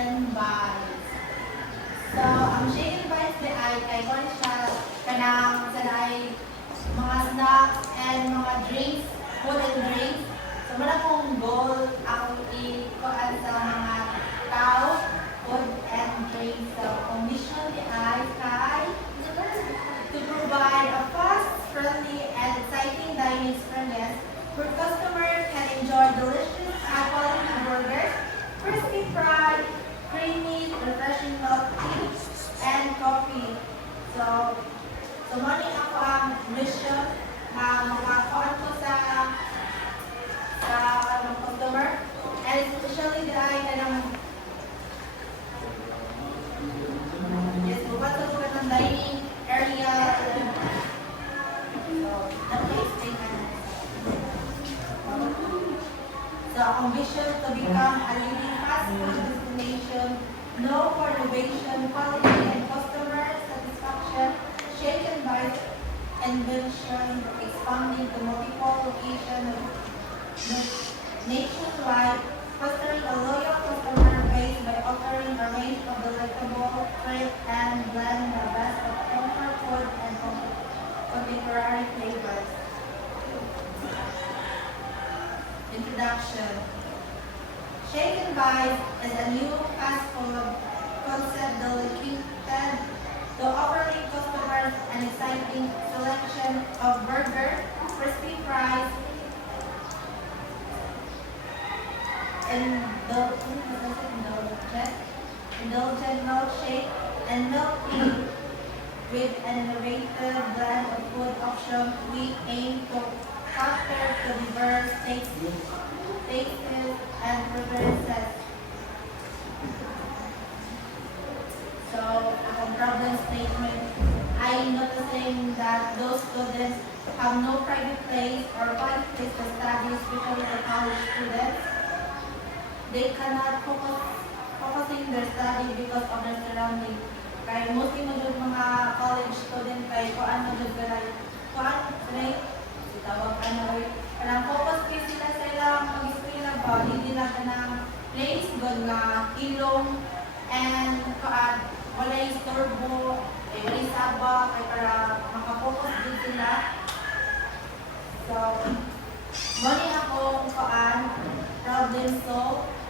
and Bites. So, ang Shake and Bites di ay kay ko siya kanang sa ay mga snacks and mga drinks, food and drinks. So, wala kong goal akong ikuan sa mga tao, food and drinks. So, ang mission di ay kay to provide a fast, friendly, and exciting dining experience where customers can enjoy delicious, high-quality burgers, crispy fried, creamy, refreshing milk tea, and coffee. So morning ako ang mission na makakuha ko sa customer, and especially dahil ka ng yes, bubasa ko ng dining area. So, the ambition to become a leading fast food destination known for innovation, quality, and customer satisfaction. Shake and Bite envision expanding to multiple locations nationwide, fostering a loyal customer base by offering a range of delectable, crisp, and blend the best of comfort food and contemporary flavors. Introduction. Shake and Bite is a new fast food concept dedicated to offering customers an exciting selection of burgers, crispy fries, indulgent milkshake, and milk tea. With an innovative blend of food options, we aim to cater to diverse tastes and preferences. So, ang problem statement, I noticing that those students have no private place or quiet place to study, especially for college students. They cannot focusing their study because of their surrounding. Kaya mostly mo dun mga college student kay kuan mo dun kanay kuan kanay tawag ano kanang focus kay sila sa ilang mag-eskwela ba hindi na kanang place dun nga ilong and kuan wala istorbo wala saba kay para maka-focus din sila. So mali akong kuan problem solve.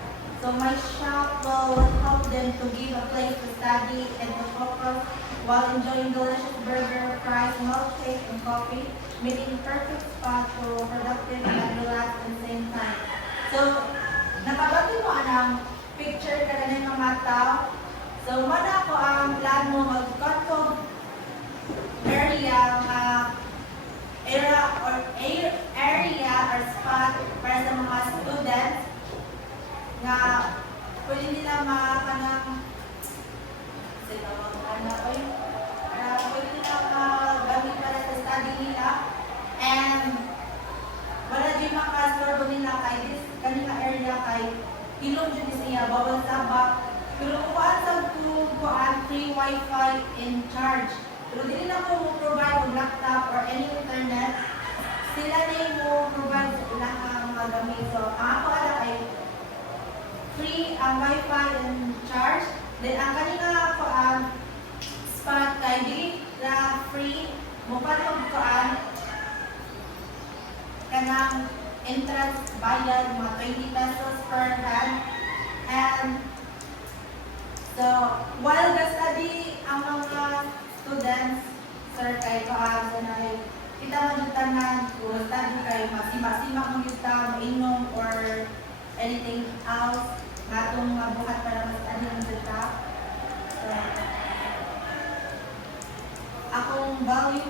So my shop will help them to give a place to study and to focus while enjoying delicious burger, fries, milkshake, and coffee, making perfect spot for productive and relaxed at the same time. So, nakabati mo anang picture ka na ng mga tao. So, mana ko ang plan mo mag-control area or spot para sa mga students nga pwede nila makanang pwede nila magamit para sa study nila and wala din makastorbo nila kay this kanila area kay ilong dyan siya bawal sabak pero kuhaan sa kuhaan free wifi in charge pero di nila mo provide ng laptop or any internet sila na mo provide sa ilang mga gamit so ang ako ala ay free ang wifi and charge. Then ang kanina ko ang spot kay di na free mupatog ko ang kanang entrance bayad mga 20 pesos per head. And so while the study ang mga students sir kay ko ang sanay kita majutanan kung study kay masima-sima mo yuta mainom or anything else matong mabuhat para mas anong data. So, akong value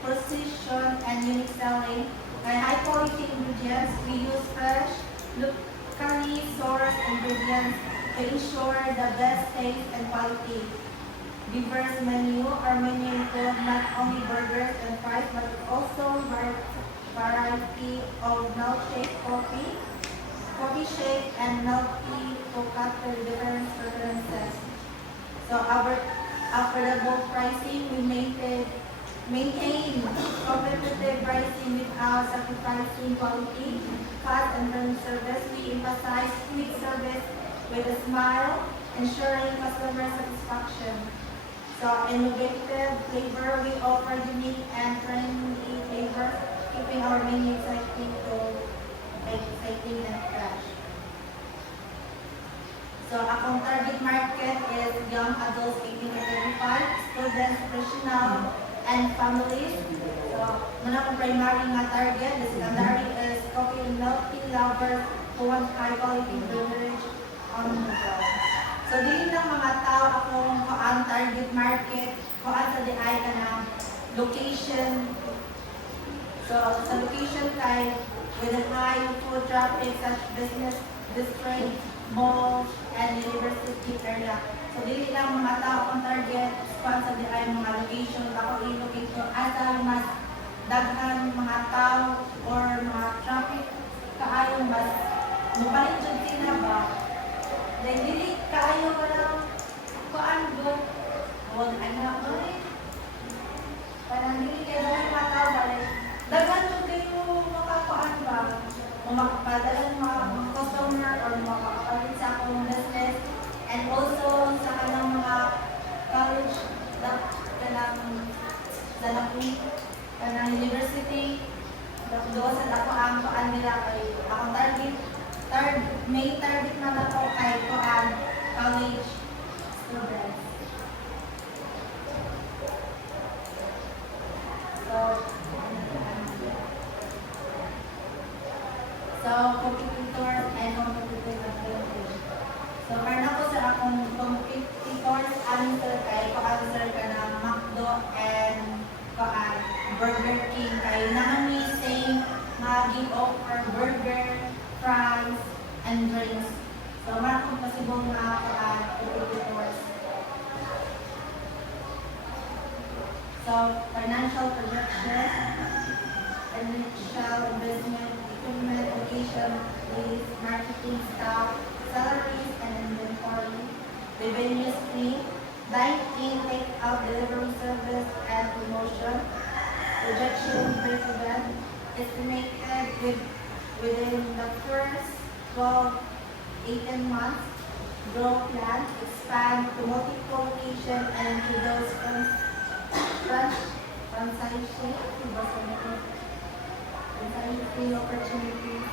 precision and unique selling by high quality ingredients. We use fresh, locally sourced ingredients to ensure the best taste and quality. Diverse menu. Our menu includes not only burgers and fries but also variety of milkshake, coffee shake, and milk tea to cater different preferences. So our affordable pricing, we maintain competitive pricing without sacrificing quality, fast and firm service. We emphasize quick service with a smile, ensuring customer satisfaction. So, innovative flavor, we offer unique and trendy flavor, keeping our menu exciting and fresh. So, akong target market is young adults 18 to 35, students, professional, and families. So, muna akong primary nga target. The secondary is coffee and milk tea lovers who want high quality beverage on the go. So, dili lang mga tao akong kuan target market, kuan sa diay ka ng location. So, sa location kay with a high foot traffic such business district, malls, and university area. So, dili lang mga tao ang target, kuan sa diay mga location, ako i-location asa mas daghan mga tao or mga traffic kaayo mas mupalit jud sila ba. Like, dili kaayo ka lang kuan good. Huwag ano oy. Parang dili kayo mga tao ba like daghan jud kayo makakuan ba. Makapadalan mga customer or makakapalit sa akong business and also sa kanang mga college kanang university doon sa dako ang kuan nila kay akong main target na ako kay kuan college students. So competitors and competitive advantage. So meron ako sa akong competitors answer kay ko-answer ka ng McDo and kuan Burger King kay nami same give offer burger, fries, and drinks. So meron akong possible nga kuan competitors. So financial projection, initial investment, equipment, location, lease, marketing, staff, salaries, and inventory, revenue stream, dine-in, take-out, delivery service, and promotion, projection, break-even, estimated within the first 12-18 months, grow plan, expand to multiple locations and into those franchising opportunities.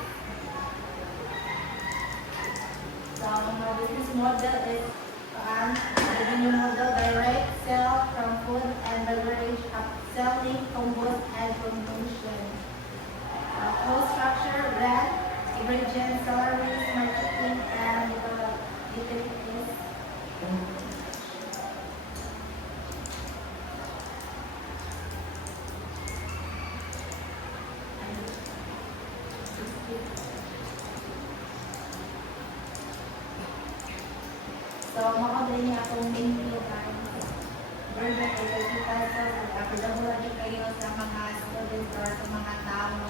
So, my business model is revenue model, direct sale from food and beverage, upselling, combos, and promotion. Cost structure, rent, ingredients, salaries, marketing, and utilities. So, makabili niya akong menu guys. Burger ay 30 pesos. Affordable lagi kayo sa mga students or sa mga tao na